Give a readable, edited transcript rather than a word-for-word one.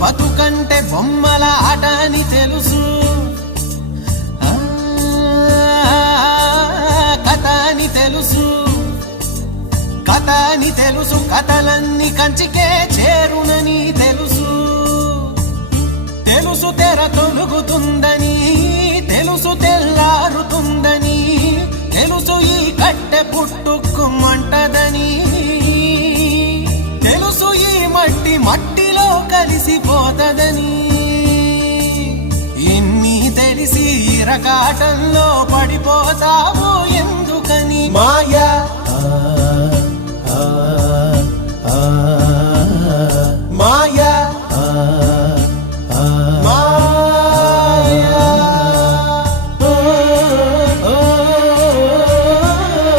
బతుకంటే బొమ్మల ఆట అని తెలుసు, కథ అని తెలుసు, కథ అని తెలుసు, కథలన్నీ కంచికే చేరునని తెలుసు. తెలుసు తెర తొలుగుతుందని, తెలుసు తెల్లారుతుందని, తెలుసు ఈ కట్టె పుట్టుకుమంటదని, తెలుసు ఈ మట్టి మట్టిలో కలిసిపోతదని. ఇన్ని తెలిసి ఇరకాటంలో పడిపోతావు ఎందుకని? మాయ